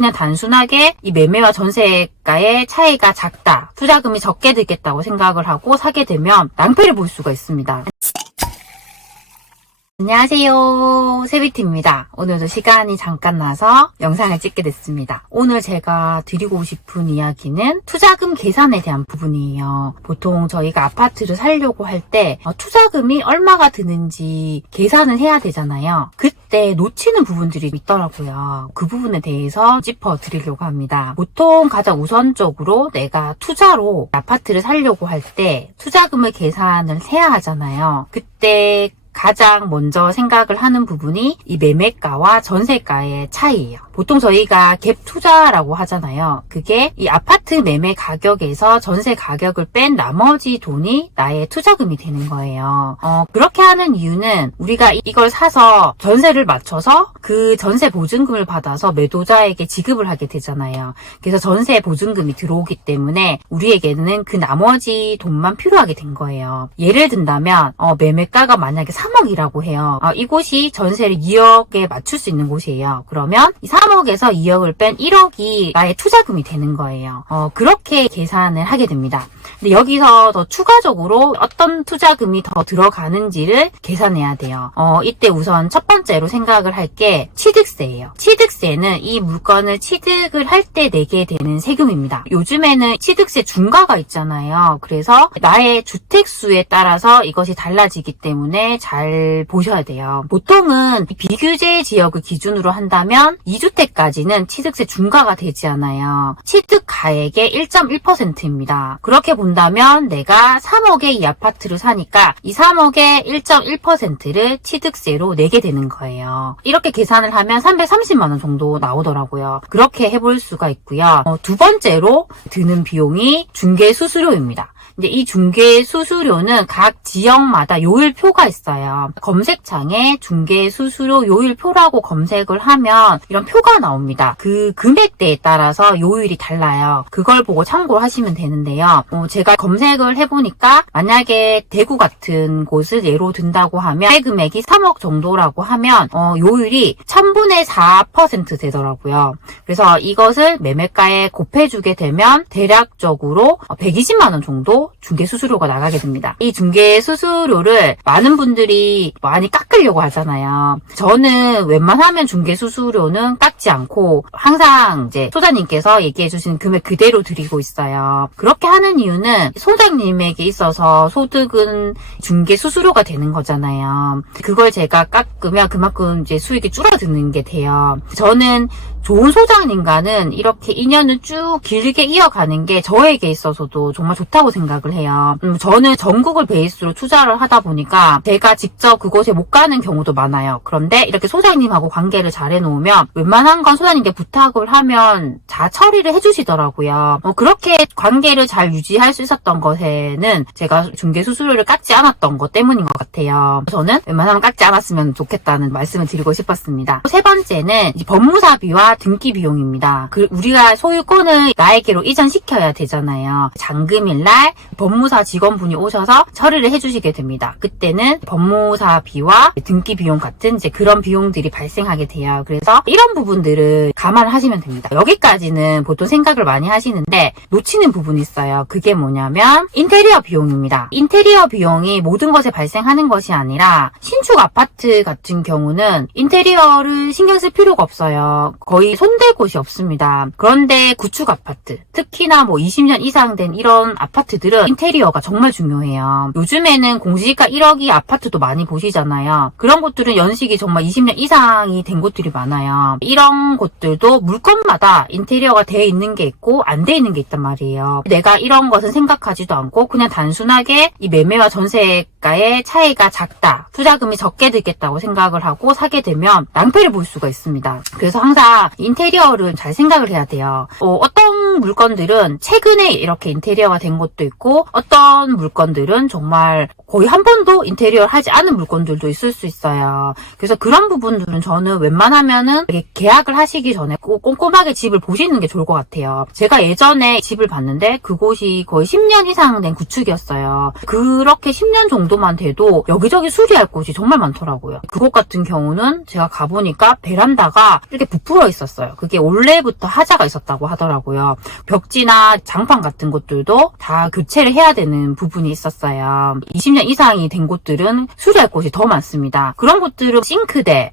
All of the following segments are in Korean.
그냥 단순하게 이 매매와 전세가의 차이가 작다, 투자금이 적게 들겠다고 생각을 하고 사게 되면 낭패를 볼 수가 있습니다. 안녕하세요, 세비트입니다. 오늘도 시간이 잠깐 나서 영상을 찍게 됐습니다. 오늘 제가 드리고 싶은 이야기는 투자금 계산에 대한 부분이에요. 보통 저희가 아파트를 사려고 할 때 투자금이 얼마가 드는지 계산을 해야 되잖아요. 그때 놓치는 부분들이 있더라고요. 그 부분에 대해서 짚어드리려고 합니다. 보통 가장 우선적으로 내가 투자로 아파트를 사려고 할 때 투자금을 계산을 해야 하잖아요. 그때 가장 먼저 생각을 하는 부분이 이 매매가와 전세가의 차이예요. 보통 저희가 갭 투자라고 하잖아요. 그게 이 아파트 매매 가격에서 전세 가격을 뺀 나머지 돈이 나의 투자금이 되는 거예요. 그렇게 하는 이유는 우리가 이걸 사서 전세를 맞춰서 그 전세 보증금을 받아서 매도자에게 지급을 하게 되잖아요. 그래서 전세 보증금이 들어오기 때문에 우리에게는 그 나머지 돈만 필요하게 된 거예요. 예를 든다면 매매가가 만약에 3억이라고 해요. 이곳이 전세를 2억에 맞출 수 있는 곳이에요. 그러면 이 3억에서 2억을 뺀 1억이 나의 투자금이 되는 거예요. 그렇게 계산을 하게 됩니다. 근데 여기서 더 추가적으로 어떤 투자금이 더 들어가는지를 계산해야 돼요. 이때 우선 첫 번째로 생각을 할 게 취득세예요. 취득세는 이 물건을 취득을 할 때 내게 되는 세금입니다. 요즘에는 취득세 중과가 있잖아요. 그래서 나의 주택수에 따라서 이것이 달라지기 때문에 잘 보셔야 돼요. 보통은 비규제 지역을 기준으로 한다면 2주택까지는 취득세 중과가 되지 않아요. 취득가액의 1.1%입니다. 그렇게 본다면 내가 3억에 이 아파트를 사니까 이 3억의 1.1%를 취득세로 내게 되는 거예요. 이렇게 계산을 하면 330만 원 정도 나오더라고요. 그렇게 해볼 수가 있고요. 두 번째로 드는 비용이 중개수수료입니다. 근데 이 중개수수료는 각 지역마다 요일표가 있어요. 검색창에 중개수수료 요일표라고 검색을 하면 이런 표가 나옵니다. 그 금액대에 따라서 요일이 달라요. 그걸 보고 참고를 하시면 되는데요. 제가 검색을 해보니까 만약에 대구 같은 곳을 예로 든다고 하면 매 금액이 3억 정도라고 하면 요일이 1000분의 4% 되더라고요. 그래서 이것을 매매가에 곱해주게 되면 대략적으로 120만 원 정도 중개수수료가 나가게 됩니다. 이 중개수수료를 많은 분들이 많이 깎으려고 하잖아요. 저는 웬만하면 중개수수료는 깎지 않고 항상 이제 소장님께서 얘기해주신 금액 그대로 드리고 있어요. 그렇게 하는 이유는 소장님에게 있어서 소득은 중개수수료가 되는 거잖아요. 그걸 제가 깎으면 그만큼 이제 수익이 줄어드는 게 돼요. 저는 좋은 소장님과는 이렇게 인연을 쭉 길게 이어가는 게 저에게 있어서도 정말 좋다고 생각을 해요. 저는 전국을 베이스로 투자를 하다 보니까 제가 직접 그곳에 못 가는 경우도 많아요. 그런데 이렇게 소장님하고 관계를 잘 해놓으면 웬만한 건 소장님께 부탁을 하면 다 처리를 해주시더라고요. 그렇게 관계를 잘 유지할 수 있었던 것에는 제가 중개수수료를 깎지 않았던 것 때문인 것 같아요. 저는 웬만하면 깎지 않았으면 좋겠다는 말씀을 드리고 싶었습니다. 세 번째는 법무사비와 등기 비용입니다. 우리가 소유권을 나에게로 이전시켜야 되잖아요. 잔금일날 법무사 직원분이 오셔서 처리를 해주시게 됩니다. 그때는 법무사비와 등기 비용 같은 이제 그런 비용들이 발생하게 돼요. 그래서 이런 부분들을 감안을 하시면 됩니다. 여기까지는 보통 생각을 많이 하시는데 놓치는 부분이 있어요. 그게 뭐냐면 인테리어 비용입니다. 인테리어 비용이 모든 것에 발생하는 것이 아니라 신축 아파트 같은 경우는 인테리어를 신경 쓸 필요가 없어요. 거의 손댈 곳이 없습니다. 그런데 구축 아파트, 특히나 20년 이상 된 이런 아파트들은 인테리어가 정말 중요해요. 요즘에는 공시지가 1억이 아파트도 많이 보시잖아요. 그런 곳들은 연식이 정말 20년 이상이 된 곳들이 많아요. 이런 곳들도 물건마다 인테리어가 돼 있는 게 있고 안 돼 있는 게 있단 말이에요. 내가 이런 것은 생각하지도 않고 그냥 단순하게 이 매매와 전세가의 차이가 작다, 투자금이 적게 들겠다고 생각을 하고 사게 되면 낭패를 볼 수가 있습니다. 그래서 항상 인테리어를 잘 생각을 해야 돼요. 어떤 물건들은 최근에 이렇게 인테리어가 된 것도 있고 어떤 물건들은 정말 거의 한 번도 인테리어를 하지 않은 물건들도 있을 수 있어요. 그래서 그런 부분들은 저는 웬만하면은 계약을 하시기 전에 꼭 꼼꼼하게 집을 보시는 게 좋을 것 같아요. 제가 예전에 집을 봤는데 그곳이 거의 10년 이상 된 구축이었어요. 그렇게 10년 정도만 돼도 여기저기 수리할 곳이 정말 많더라고요. 그곳 같은 경우는 제가 가보니까 베란다가 이렇게 부풀어 있었어요. 그게 원래부터 하자가 있었다고 하더라고요. 벽지나 장판 같은 것들도 다 교체를 해야 되는 부분이 있었어요. 20년 이상이 된 곳들은 수리할 곳이 더 많습니다. 그런 곳들은 싱크대,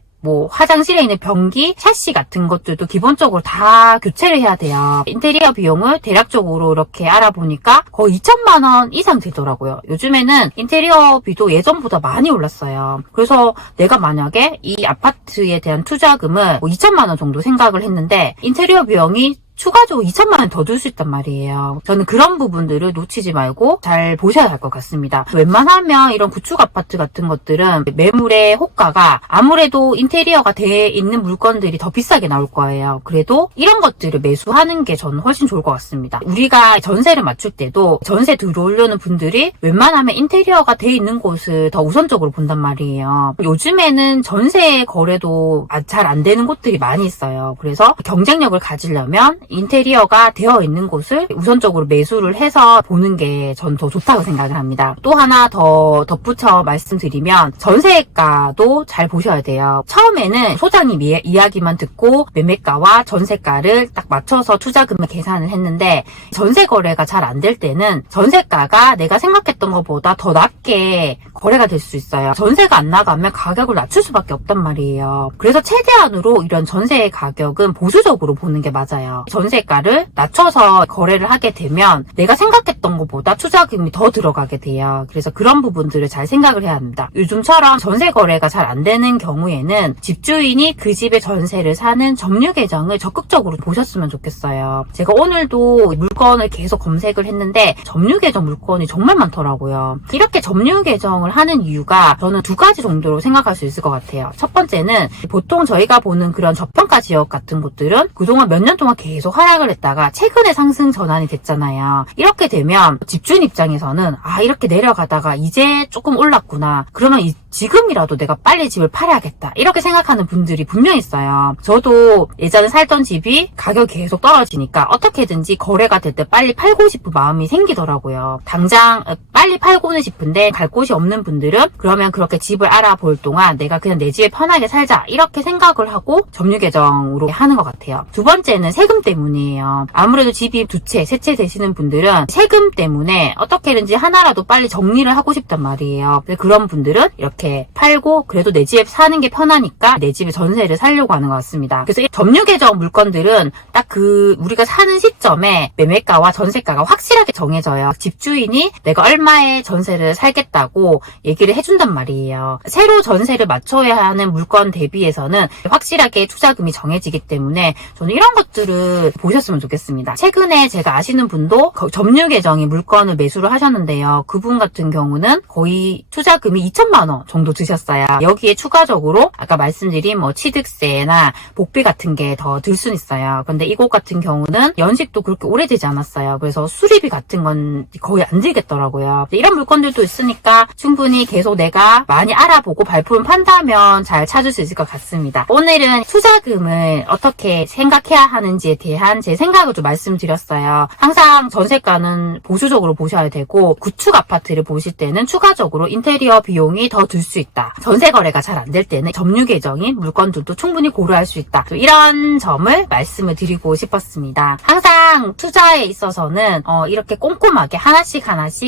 화장실에 있는 변기, 샤시 같은 것들도 기본적으로 다 교체를 해야 돼요. 인테리어 비용을 대략적으로 이렇게 알아보니까 거의 2천만 원 이상 되더라고요. 요즘에는 인테리어 비도 예전보다 많이 올랐어요. 그래서 내가 만약에 이 아파트에 대한 투자금을 2천만 원 정도 생각을 했는데 인테리어 비용이 추가적으로 2천만 원 더 들 수 있단 말이에요. 저는 그런 부분들을 놓치지 말고 잘 보셔야 할 것 같습니다. 웬만하면 이런 구축 아파트 같은 것들은 매물의 호가가 아무래도 인테리어가 돼 있는 물건들이 더 비싸게 나올 거예요. 그래도 이런 것들을 매수하는 게 저는 훨씬 좋을 것 같습니다. 우리가 전세를 맞출 때도 전세 들어오려는 분들이 웬만하면 인테리어가 돼 있는 곳을 더 우선적으로 본단 말이에요. 요즘에는 전세 거래도 잘 안 되는 곳들이 많이 있어요. 그래서 경쟁력을 가지려면 인테리어가 되어 있는 곳을 우선적으로 매수를 해서 보는 게 전 더 좋다고 생각을 합니다. 또 하나 더 덧붙여 말씀드리면 전세가도 잘 보셔야 돼요. 처음에는 소장님 이야기만 듣고 매매가와 전세가를 딱 맞춰서 투자금을 계산을 했는데 전세 거래가 잘 안 될 때는 전세가가 내가 생각했던 것보다 더 낮게 거래가 될 수 있어요. 전세가 안 나가면 가격을 낮출 수밖에 없단 말이에요. 그래서 최대한으로 이런 전세 가격은 보수적으로 보는 게 맞아요. 전세가를 낮춰서 거래를 하게 되면 내가 생각했던 것보다 투자금이 더 들어가게 돼요. 그래서 그런 부분들을 잘 생각을 해야 합니다. 요즘처럼 전세 거래가 잘 안 되는 경우에는 집주인이 그 집의 전세를 사는 점유 계정을 적극적으로 보셨으면 좋겠어요. 제가 오늘도 물건을 계속 검색을 했는데 점유 계정 물건이 정말 많더라고요. 이렇게 점유 계정을 하는 이유가 저는 두 가지 정도로 생각할 수 있을 것 같아요. 첫 번째는 보통 저희가 보는 그런 저평가 지역 같은 곳들은 그동안 몇 년 동안 계속 하락을 했다가 최근에 상승 전환이 됐잖아요. 이렇게 되면 집주인 입장에서는 이렇게 내려가다가 이제 조금 올랐구나. 그러면 지금이라도 내가 빨리 집을 팔아야겠다. 이렇게 생각하는 분들이 분명히 있어요. 저도 예전에 살던 집이 가격이 계속 떨어지니까 어떻게든지 거래가 될 때 빨리 팔고 싶은 마음이 생기더라고요. 당장 빨리 팔고는 싶은데 갈 곳이 없는 분들은 그러면 그렇게 집을 알아볼 동안 내가 그냥 내 집에 편하게 살자. 이렇게 생각을 하고 점유 계정으로 하는 것 같아요. 두 번째는 세금 때문이에요. 아무래도 집이 두 채, 세 채 되시는 분들은 세금 때문에 어떻게든지 하나라도 빨리 정리를 하고 싶단 말이에요. 그런 분들은 이렇게 팔고 그래도 내 집에 사는 게 편하니까 내 집에 전세를 살려고 하는 것 같습니다. 그래서 이 점유 계정 물건들은 딱 우리가 사는 시점에 매매가와 전세가가 확실하게 정해져요. 집주인이 내가 얼마에 전세를 살겠다고 얘기를 해준단 말이에요. 새로 전세를 맞춰야 하는 물건 대비해서는 확실하게 투자금이 정해지기 때문에 저는 이런 것들을 보셨으면 좋겠습니다. 최근에 제가 아시는 분도 점유 계정이 물건을 매수를 하셨는데요. 그분 같은 경우는 거의 투자금이 2천만 원 정도 드셨어요. 여기에 추가적으로 아까 말씀드린 취득세나 복비 같은 게 더 들 수는 있어요. 그런데 이곳 같은 경우는 연식도 그렇게 오래되지 않았어요. 그래서 수리비 같은 건 거의 안 들겠더라고요. 이런 물건들도 있으니까 충분히 계속 내가 많이 알아보고 발품 판다면 잘 찾을 수 있을 것 같습니다. 오늘은 투자금을 어떻게 생각해야 하는지에 대한 제 생각을 좀 말씀드렸어요. 항상 전세가는 보수적으로 보셔야 되고 구축 아파트를 보실 때는 추가적으로 인테리어 비용이 더 들 수 있다. 전세 거래가 잘 안 될 때는 점유 계정인 물건들도 충분히 고려할 수 있다. 이런 점을 말씀을 드리고 싶었습니다. 항상 투자에 있어서는 이렇게 꼼꼼하게 하나씩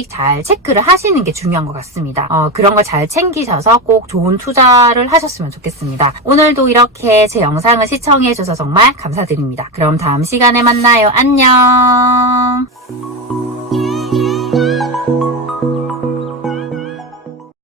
잘 체크를 하시는 게 중요한 것 같습니다. 그런 걸 잘 챙기셔서 꼭 좋은 투자를 하셨으면 좋겠습니다. 오늘도 이렇게 제 영상을 시청해 주셔서 정말 감사드립니다. 그럼 다음 시간에 만나요. 안녕.